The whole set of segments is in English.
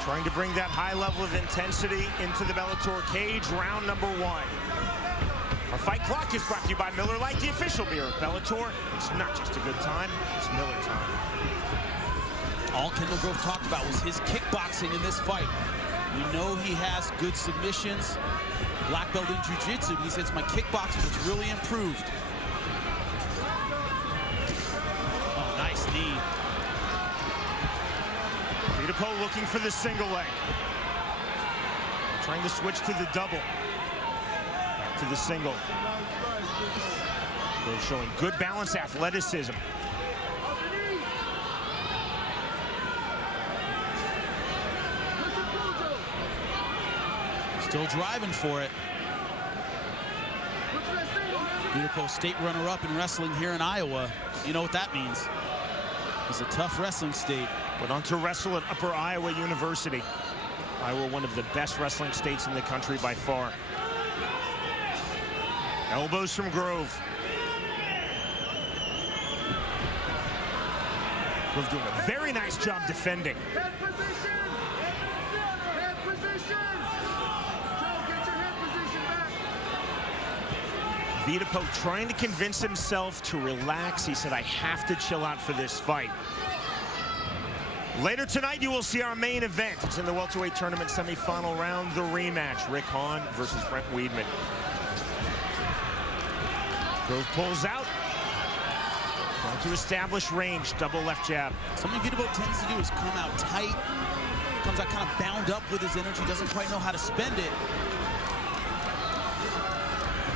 Trying to bring that high level of intensity into the Bellator cage, round number 1. Our fight clock is brought to you by Miller Lite, the official beer of Bellator. It's not just a good time, it's Miller time. All Kendall Grove talked about was his kickboxing in this fight. We know he has good submissions, black belt in jiu-jitsu, but he says my kickboxing was really improved. Oh, nice knee. Vedepo looking for the single leg. Trying to switch to the double. Back to the single. Grove showing good balance, athleticism. Still driving for it. Vedepo state runner-up in wrestling here in Iowa. You know what that means. It's a tough wrestling state. Went on to wrestle at Upper Iowa University. Iowa, one of the best wrestling states in the country by far. Elbows from Grove. Grove doing a very nice job defending. Head position! Head position! Joe, get your head position back. Vedepo trying to convince himself to relax. He said, I have to chill out for this fight. Later tonight, you will see our main event. It's in the welterweight tournament semifinal round, the rematch. Rick Hahn versus Brent Weidman. Grove pulls out. Trying to establish range, double left jab. Something Vedepo tends to do is come out tight, comes out kind of bound up with his energy, doesn't quite know how to spend it.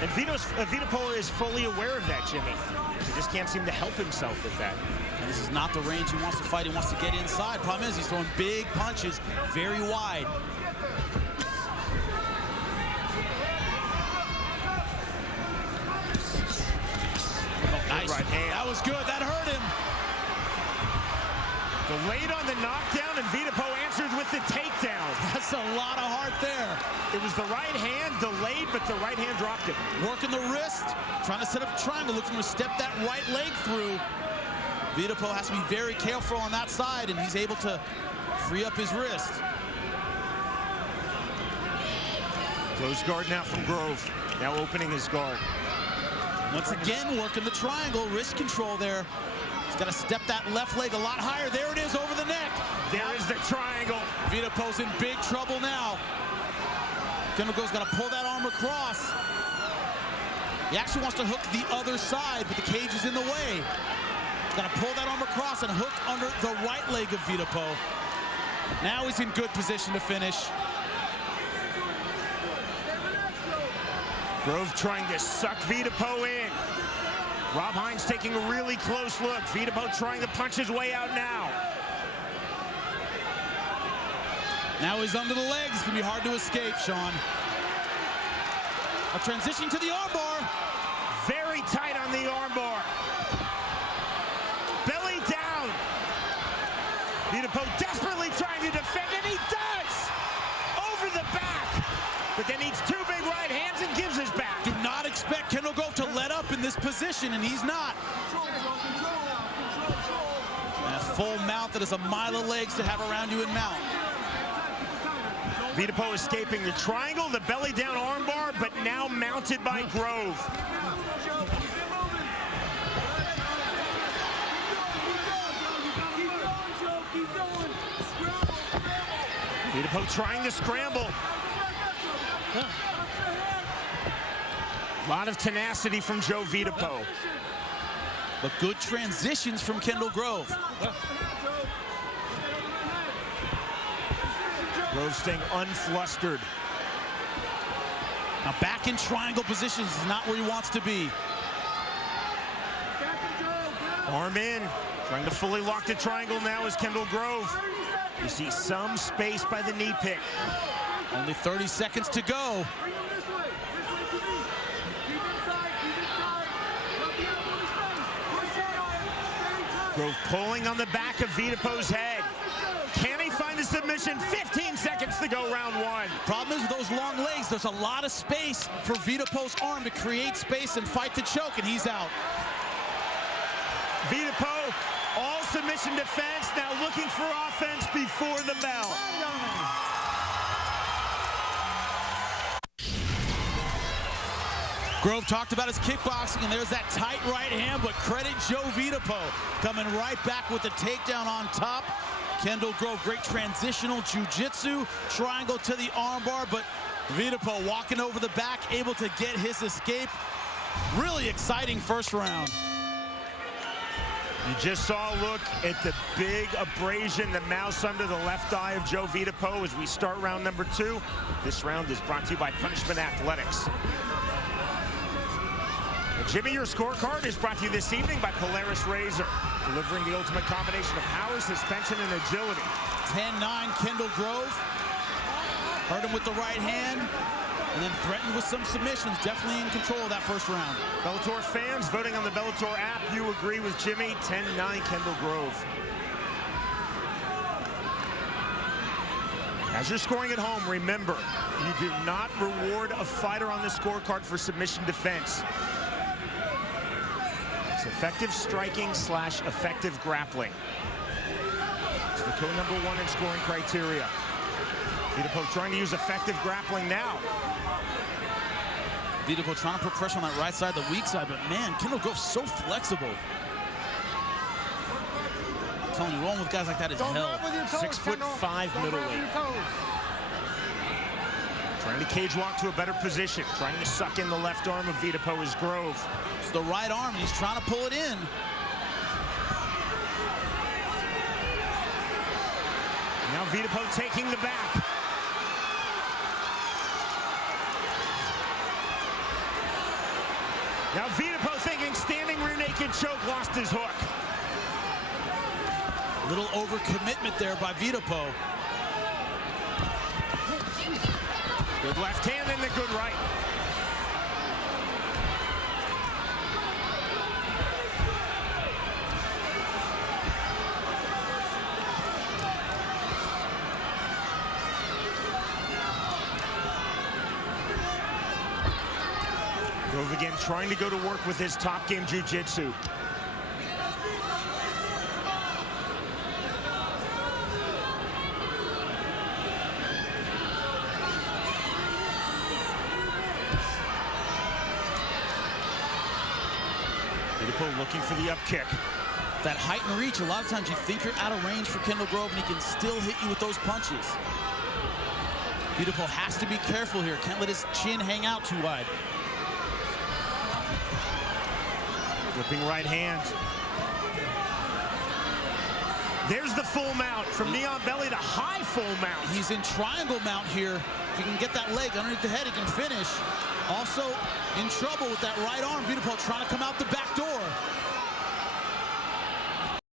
And Vedepo is fully aware of that, Jimmy. He just can't seem to help himself with that. And this is not the range he wants to fight. He wants to get inside. Problem is, he's throwing big punches very wide. Oh, nice. Right hand. That was good. That hurt him. Delayed on the knockdown, and Vedepo answered with the takedown. That's a lot of heart there. It was the right hand delayed, but the right hand dropped him. Working the wrist, trying to set up a triangle, looking to step that right leg through. Vedepo has to be very careful on that side, and he's able to free up his wrist. Close guard now from Grove. Now opening his guard. Once again, working the triangle, wrist control there. He's got to step that left leg a lot higher. There it is, over the neck. There is the triangle. Vedepo's in big trouble now. Kendall Grove's got to pull that arm across. He actually wants to hook the other side, but the cage is in the way. He's got to pull that arm across and hook under the right leg of Vedepo. Now he's in good position to finish. Grove trying to suck Vedepo in. Rob Hines taking a really close look. Vedepo trying to punch his way out now. Now he's under the legs. It's going to be hard to escape, Sean. A transition to the armbar. Very tight on the armbar. Belly down. Vedepo desperately trying to defend, and he does! Over the back. But then needs two big right hands and gives his back. Do not expect Kendall Grove to let up in this position, and he's not. And a full mount that is a mile of legs to have around you in mount. Vedepo escaping the triangle, the belly down armbar, but now mounted by Grove. Vedepo trying to scramble. A lot of tenacity from Joe Vedepo. But good transitions from Kendall Grove. Grove staying unflustered. Now back in triangle positions is not where he wants to be. Arm in, trying to fully lock the triangle now is Kendall Grove. You see some space by the knee pick. Only 30 seconds to go. Grove pulling on the back of Vedepo's head. Can he find the submission? 15 seconds to go, round one. Problem is with those long legs, there's a lot of space for Vedepo's arm to create space and fight the choke, and he's out. Vedepo, all submission defense, now looking for offense before the bell. Grove talked about his kickboxing, and there's that tight right hand, but credit Joe Vedepo coming right back with the takedown on top. Kendall Grove, great transitional jiu-jitsu, triangle to the armbar, but Vedepo walking over the back, able to get his escape. Really exciting first round. You just saw a look at the big abrasion, the mouse under the left eye of Joe Vedepo as we start round number 2. This round is brought to you by Punishment Athletics. And Jimmy, your scorecard is brought to you this evening by Polaris Razor, delivering the ultimate combination of power, suspension, and agility. 10-9 Kendall Grove. Hurt him with the right hand, and then threatened with some submissions. Definitely in control of that first round. Bellator fans voting on the Bellator app, you agree with Jimmy. 10-9 Kendall Grove. As you're scoring at home, remember, you do not reward a fighter on the scorecard for submission defense. It's effective striking / effective grappling. It's the code number 1 in scoring criteria. Vedepo trying to use effective grappling now. Vedepo trying to put pressure on that right side, the weak side, but man, Kendall Grove's so flexible. I'm telling you, rolling with guys like that is hell. 6'5" middleweight. Trying to cage walk to a better position. Trying to suck in the left arm of Vedepo is Grove. It's the right arm, and he's trying to pull it in. Now Vedepo taking the back. Now Vedepo thinking standing rear naked choke, lost his hook. Little overcommitment there by Vedepo. Good left hand and the good right. Grove again trying to go to work with his top game jiu-jitsu. Vedepo looking for the up kick. That height and reach, a lot of times you think you're out of range for Kendall Grove, and he can still hit you with those punches. Vedepo has to be careful here. Can't let his chin hang out too wide. Flipping right hand. There's the full mount from knee on belly to high full mount. He's in triangle mount here. If he can get that leg underneath the head, he can finish. Also in trouble with that right arm. Vedepo trying to come out the back